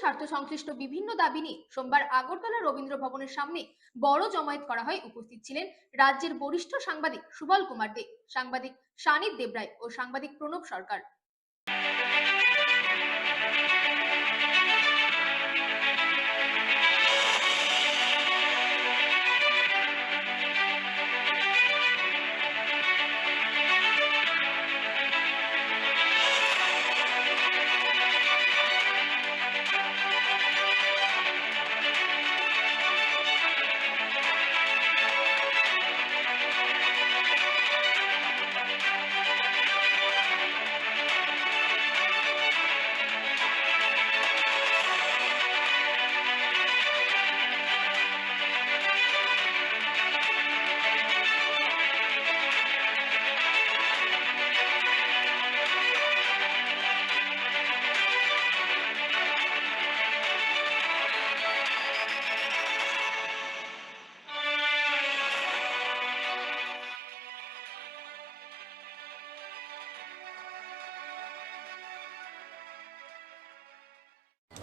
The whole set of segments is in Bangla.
স্বার্থ সংশ্লিষ্ট বিভিন্ন দাবি নিয়ে সোমবার আগরতলা রবীন্দ্র ভবনের সামনে বড় জমায়েত করা হয়। উপস্থিত ছিলেন রাজ্যের বরিষ্ঠ সাংবাদিক সুবল কুমার দে, সাংবাদিক শানিত দেবরায় ও সাংবাদিক প্রণব সরকার।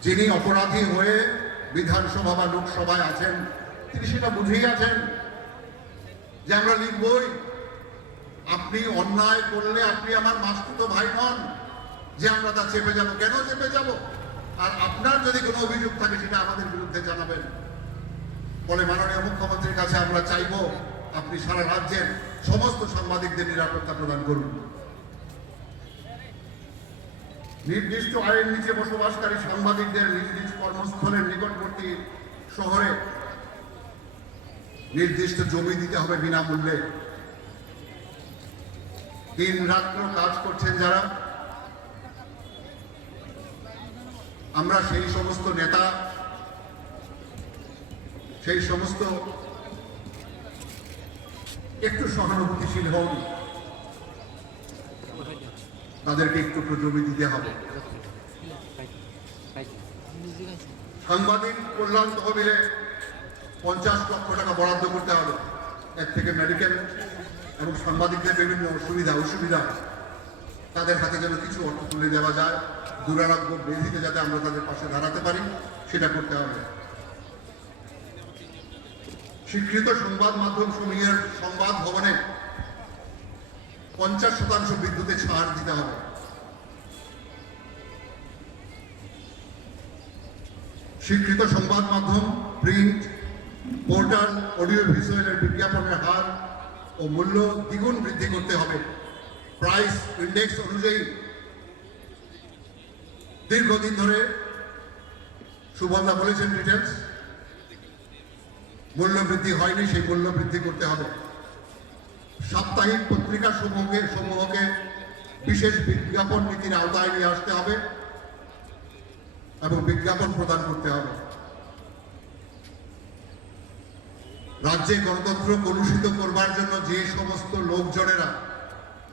যিনি অপরাধী হয়ে বিধানসভা বা লোকসভায় আছেন তিনি সেটা বুঝেই আছেন যে আমরা লিখবই। আপনি অন্যায় করলে আপনি আমার মাসতুতো ভাই নন যে আমরা তা চেপে যাব। কেন চেপে যাব? আর আপনার যদি কোনো অভিযোগ থাকে সেটা আমাদের বিরুদ্ধে জানাবেন। ফলে মাননীয় মুখ্যমন্ত্রীর কাছে আমরা চাইব আপনি সারা রাজ্যের সমস্ত সাংবাদিকদের নিরাপত্তা প্রদান করুন। নির্দিষ্ট আইন নিচে বসবাসকারী সাংবাদিকদের নিজ নিজ কর্মস্থলের নিকটবর্তী শহরে নির্দিষ্ট জমি দিতে হবে বিনামূল্যে। দিন রাত্র কাজ করছেন যারা, আমরা সেই সমস্ত নেতা, সেই সমস্ত একটু সহানুভূতিশীল হন, তাদেরকে একটু জমি দিতে হবে। সাংবাদিক কল্যাণ তহবিলে 50 লক্ষ টাকা বরাদ্দ করতে হবে। এর থেকে মেডিকেল এবং সাংবাদিকদের বিভিন্ন অসুবিধা তাদের হাতে যেন কিছু অর্থ তুলে দেওয়া যায়, দুরারোগ্য ব্যাধিতে যাতে আমরা তাদের পাশে দাঁড়াতে পারি সেটা করতে হবে। স্বীকৃত সংবাদ মাধ্যম সমূহের সংবাদ ভবনে 50% বিদ্যুতে ছাড় দিতে হবে। স্বীকৃত সংবাদ মাধ্যম, প্রিন্ট, পোর্টাল, অডিও ভিজুয়ালের বিজ্ঞাপনের হার ও মূল্য দ্বিগুণ বৃদ্ধি করতে হবে। প্রাইস ইন্ডেক্স অনুযায়ী দীর্ঘদিন ধরে সুবলদা বলেছেন ডিটেলস মূল্য বৃদ্ধি হয়নি, সেই মূল্য বৃদ্ধি করতে হবে। সাপ্তাহিক পত্রিকা সমূহকে বিশেষ বিজ্ঞাপন নীতির আওতায় নিয়ে আসতে হবে এবং বিজ্ঞাপন প্রদান করতে হবে। রাজ্যে গণতন্ত্র কলুষিত করবার জন্য যে সমস্ত লোকজনেরা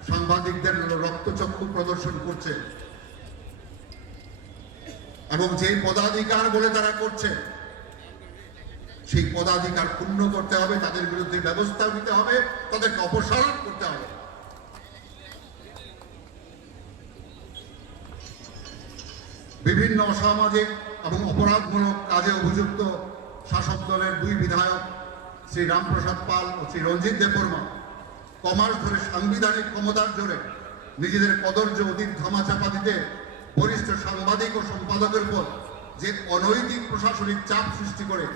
সাংবাদিকদের রক্তচক্ষু প্রদর্শন করছে এবং যে পদাধিকার বলে তারা করছে সেই পদাধিকার পূর্ণ করতে হবে, তাদের বিরুদ্ধে ব্যবস্থা নিতে হবে, তাদেরকে অপসারণ করতে হবে। বিভিন্ন অসামাজিক এবং অপরাধমূলক কাজে অভিযুক্ত শাসক দলের 2 বিধায়ক শ্রী রামপ্রসাদ পাল ও শ্রী রঞ্জিত দেববর্মা কমাস ধরে সাংবিধানিক ক্ষমতার জোরে নিজেদের কদর্য অতীত ধামাচাপা দিতে বরিষ্ঠ সাংবাদিক ও সম্পাদকের উপর যে অনৈতিক প্রশাসনিক চাপ সৃষ্টি করে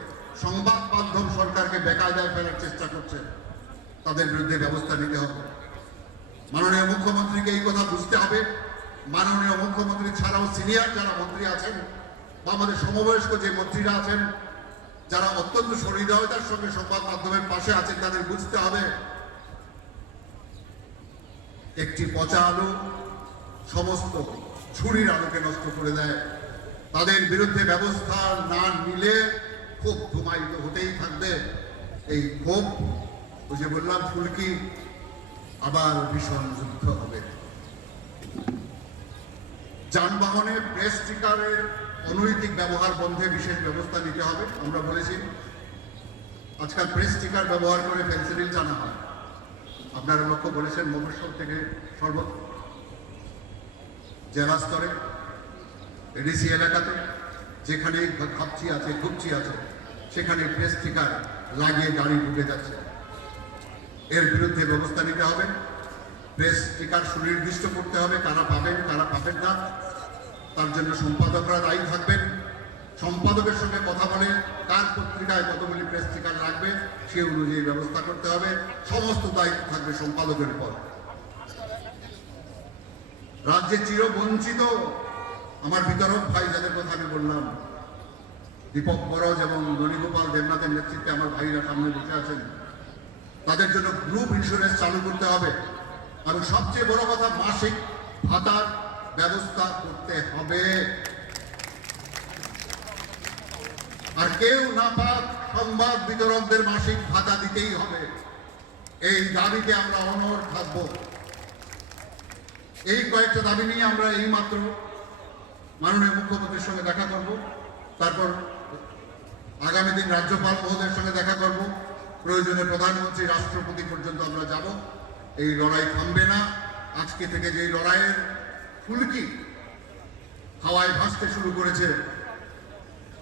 সংবাদ মাধ্যম সরকারকে বেকায়দায় ফেলার চেষ্টা করছে, তাদের বিরুদ্ধে ব্যবস্থা নিতে হবে। মাননীয় মুখ্যমন্ত্রীকে এই কথা বুঝতে হবে। মাননীয় মুখ্যমন্ত্রী ছাড়াও সিনিয়র যারা মন্ত্রী আছেন বা আমাদের সমবয়স্ক যে মন্ত্রীরা আছেন, যারা অত্যন্ত সহৃদয়তার সঙ্গে সংবাদ মাধ্যমের পাশে আছেন, তাদের বুঝতে হবে একটি পচা আলু সমস্ত ছুরির আলুকে নষ্ট করে দেয়। তাদের বিরুদ্ধে ব্যবস্থা না নিলে ক্ষোভ ধুমায়িত হতেই থাকবে। এই ক্ষোভ, ওই যে বললাম ফুলকি, আবার ভীষণ যুদ্ধ হবে। যানবাহনে প্রেস স্টিকারের অনৈতিক ব্যবহার বন্ধে বিশেষ ব্যবস্থা নিতে হবে। আমরা বলেছি আজকাল প্রেস স্টিকার ব্যবহার করে ফেন্সিডিল জানা হয়। আপনারা লক্ষ্য করেছেন মফস্বল থেকে জেলা স্তরে এডিসি এলাকাতে যেখানে খাপচি আছে খুপচি আছে সেখানে প্রেস স্টিকার লাগিয়ে গাড়ি ঢুকে যাচ্ছে। এর বিরুদ্ধে ব্যবস্থা নিতে হবে। প্রেস স্টিকার সুনির্দিষ্ট করতে হবে, কারা পাবেন কারা পাবেন না। তার জন্য সম্পাদকরা দায়ী থাকবেন। সম্পাদকের সঙ্গে কথা বলে কার পত্রিকায় কতগুলি প্রেস স্টিকার লাগবে সে অনুযায়ী ব্যবস্থা করতে হবে। সমস্ত দায়িত্ব থাকবে সম্পাদকের উপর। রাজ্যে চিরবঞ্চিত আমার বিতরক ভাই যাদের কথা আমি বললাম, দীপক বরজ এবং ননীগোপাল দেবনাথের নেতৃত্বে আমার ভাইরা সামনে বসে আছেন, তাদের জন্য গ্রুপ ইন্স্যুরেন্স চালু করতে হবে। এবং সবচেয়ে বড় কথা, মাসিক ভাতার ব্যবস্থা করতে হবে। আর কেউ না পাক সংবাদ বিতরকদের মাসিক ভাতা দিতেই হবে। এই দাবিতে আমরা অনড় থাকব। এই কয়েকটা দাবি নিয়ে আমরা এই মাত্র মাননীয় মুখ্যমন্ত্রীর সঙ্গে দেখা করব। তারপর আগামী দিন রাজ্যপাল মহোদয়ের সঙ্গে দেখা করব। প্রয়োজনে প্রধানমন্ত্রী রাষ্ট্রপতি পর্যন্ত আমরা যাব। এই লড়াই থামবে না। আজকে থেকে যে লড়াইয়ের ফুলকি হাওয়ায় ভাসতে শুরু করেছে,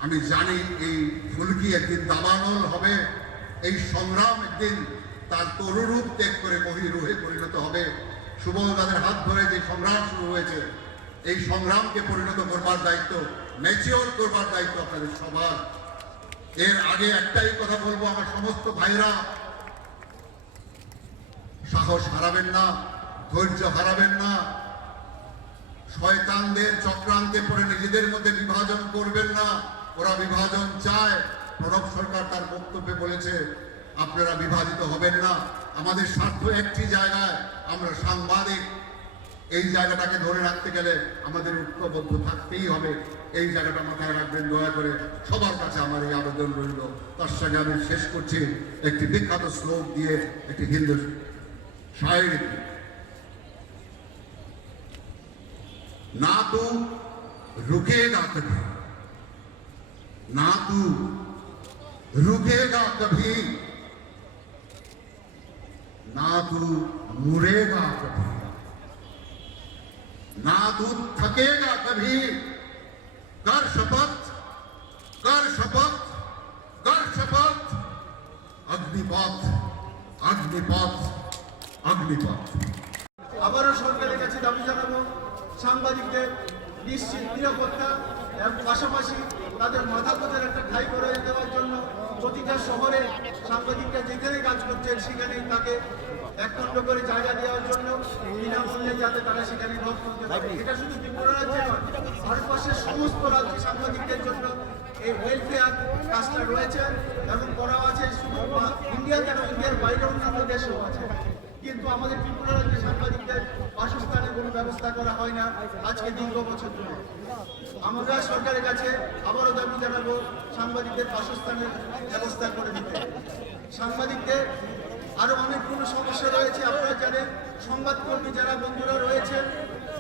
আমি জানি এই ফুলকি একদিন দাবানল হবে। এই সংগ্রাম একদিন তার তরুরূপ ত্যাগ করে মহিরূহে পরিণত হবে। সুবল দাদের হাত ধরে যে সংগ্রাম শুরু হয়েছে, এই সংগ্রামকে পরিণত করবার দায়িত্ব, ম্যাচিওর করবার দায়িত্ব আপনাদের সবার। এর আগে একটাই কথা বলবো, আমার সমস্ত ভাইরা, সাহস হারাবেন না, ধৈর্য হারাবেন না। শয়তানদের চক্রান্তে পড়ে নিজেদের মধ্যে বিভাজন করবেন না। ওরা বিভাজন চায়। প্রণব সরকার তার বক্তব্যে বলেছে আপনারা বিভাজিত হবেন না। আমাদের স্বার্থ একটি জায়গায়, আমরা সাংবাদিক। এই জায়গাটাকে ধরে রাখতে গেলে আমাদের ঐক্যবদ্ধ থাকতেই হবে। এই জায়গাটা মাথায় রাখবেন দয়া করে। সবার কাছে আমার এই আবেদন রইল। তার সঙ্গে আমি শেষ করছি একটি বিখ্যাত শ্লোক দিয়ে, একটি হিন্দু শায়রি। ना तू रुकेगा कभी, ना तू रुकेगा कभी, ना तू मुड़ेगा कभी, ना तू थकेगा कभी। कर शपथ, कर शपथ, कर शपथ। अग्निपथ, अग्निपथ, अग्निपथ। আবারও সরকারের কাছে দাবি জানাবো সাংবাদিকদের নিশ্চিত নিরাপত্তা এবং পাশাপাশি তাদের মাথা গোঁজার একটা ঠাঁই করে দেওয়ার জন্য প্রতিটা শহরে সাংবাদিকরা যেখানে কাজ করছেন সেখানেই তাকে একখণ্ড করে জায়গা দেওয়ার জন্য বিনামূল্যে যাতে তারা সেখানে রদ করতে পারে। এটা শুধু ত্রিপুরা রাজ্যে নয়, ভারতবর্ষের সমস্ত রাজ্যে সাংবাদিকদের জন্য এই ওয়েলফেয়ার কাজটা রয়েছে এবং করা আছে। শুধু ইন্ডিয়াতে নয়, ইন্ডিয়ার বাইরে অন্যান্য দেশেও আছে। কিন্তু আমাদের ত্রিপুরা রাজ্যে সাংবাদিকদের বাসস্থানের কোনো ব্যবস্থা করা হয় না আজকে দীর্ঘ বছর ধরে। আমরা সরকারের কাছে আবারও দাবি জানাবো সাংবাদিকদের বাসস্থানের ব্যবস্থা করে দিতে। সাংবাদিকদের আরো অনেকগুলো সমস্যা রয়েছে। আপনারা জানেন, সংবাদকর্মী যারা বন্ধুরা রয়েছে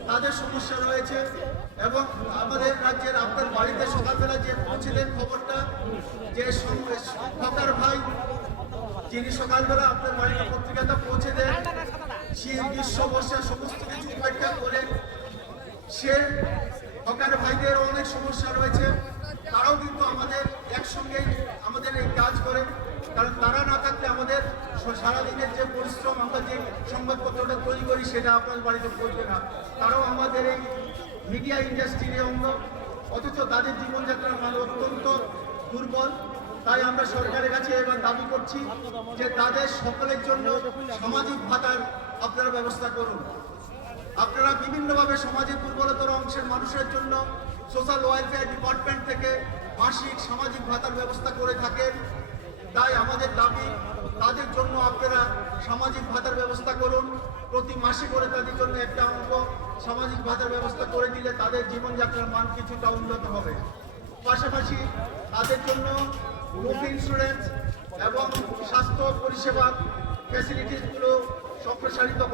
তাদের সমস্যা রয়েছে। এবং আমাদের রাজ্যের আপনার বাড়িতে সকালবেলা যে পৌঁছে দেন খবরটা, যে সরকার ভাই যিনি সকালবেলা আপনার বাড়িতে পত্রিকাটা পৌঁছে দেন, সে গ্রীষ্ম বর্ষা সমস্ত কিছু উপেক্ষা করে সে হকার ভাইদের অনেক সমস্যা রয়েছে। তারাও কিন্তু আমাদের একসঙ্গেই আমাদের এই কাজ করে, কারণ তারা না থাকলে আমাদের সারাদিনের যে পরিশ্রম, আমরা যে সংবাদপত্রটা তৈরি করি সেটা আপনার বাড়িতে পৌঁছবে না। তারাও আমাদের এই মিডিয়া ইন্ডাস্ট্রির অঙ্গ, অথচ তাদের জীবনযাত্রার মান অত্যন্ত দুর্বল। তাই আমরা সরকারের কাছে এবার দাবি করছি যে তাদের সকলের জন্য সামাজিক ভাতার আপনারা ব্যবস্থা করুন। আপনারা বিভিন্নভাবে সমাজের দুর্বলতর অংশের মানুষের জন্য সোশ্যাল ওয়েলফেয়ার ডিপার্টমেন্ট থেকে মাসিক সামাজিক ভাতার ব্যবস্থা করে থাকেন। তাই আমাদের দাবি তাদের জন্য আপনারা সামাজিক ভাতার ব্যবস্থা করুন। প্রতি মাসে করে তাদের জন্য একটা অঙ্ক সামাজিক ভাতার ব্যবস্থা করে দিলে তাদের জীবনযাত্রার মান কিছুটা উন্নত হবে। পাশাপাশি তাদের জন্য গ্রুপ ইন্স্যুরেন্স এবং স্বাস্থ্য পরিষেবা ফ্যাসিলিটিসগুলো সম্প্রসারিত করা।